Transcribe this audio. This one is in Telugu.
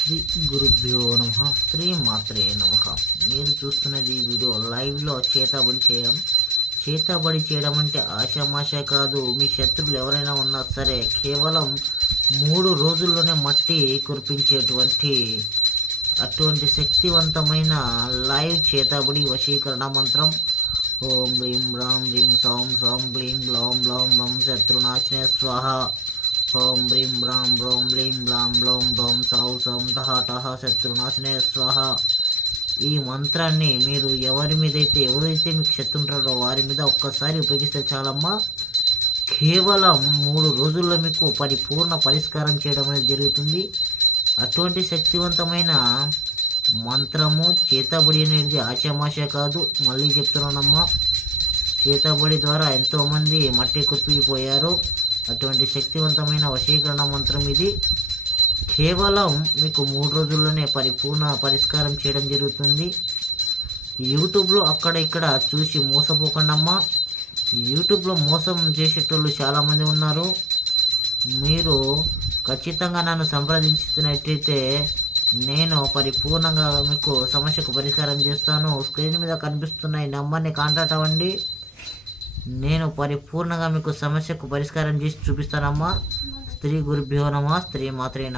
శ్రీ గురుభ్యో నమ శ్రీ మాత్రే నమ. మీరు చూస్తున్నది ఈ వీడియో లైవ్లో చేతబడి చేయడం అంటే ఆషామాష కాదు. మీ శత్రువులు ఎవరైనా ఉన్నా సరే కేవలం 3 రోజుల్లోనే మట్టి కురిపించేటువంటి అటువంటి శక్తివంతమైన లైవ్ చేతబడి వశీకరణ మంత్రం. ఓం హ్రీం రాం హ్రీం సౌం సౌం హ్లీం గ్లౌం గ్లౌం లం శత్రునాశనే స్వాహ. ఓం హ్రీం రాం రోం హ్లీం గ్లాం గ్లౌం గౌం సౌ సౌం టహ టహ శత్రునాశనే స్వాహ. ఈ మంత్రాన్ని మీరు ఎవరైతే మీకు శత్రు ఉంటారో వారి మీద ఒక్కసారి ఉపయోగిస్తే చాలమ్మా. కేవలం 3 రోజుల్లో మీకు పరిపూర్ణ పరిష్కారం చేయడం అనేది జరుగుతుంది. అటువంటి శక్తివంతమైన మంత్రము చేతబడి అనేది ఆశామాష కాదు. మళ్ళీ చెప్తున్నానమ్మా, చేతబడి ద్వారా ఎంతోమంది మట్టి కుప్పిపోయారు. అటువంటి శక్తివంతమైన వశీకరణ మంత్రం ఇది. కేవలం మీకు 3 రోజుల్లోనే పరిపూర్ణ పరిష్కారం చేయడం జరుగుతుంది. యూట్యూబ్లో అక్కడ ఇక్కడ చూసి మోసపోకండమ్మా. యూట్యూబ్లో మోసం చేసేటోళ్ళు చాలామంది ఉన్నారు. మీరు ఖచ్చితంగా నన్ను సంప్రదించినట్టయితే నేను పరిపూర్ణంగా మీకు సమస్యకు పరిష్కారం చేస్తాను. స్క్రీన్ మీద కనిపిస్తున్న ఈ నెంబర్ని కాంటాక్ట్ అవ్వండి. నేను పరిపూర్ణంగా మీకు సమస్యకు పరిష్కారం చేసి చూపిస్తానమ్మా. స్త్రీ గురుభ్యో నమ శ్రీ మాత్రే నమ.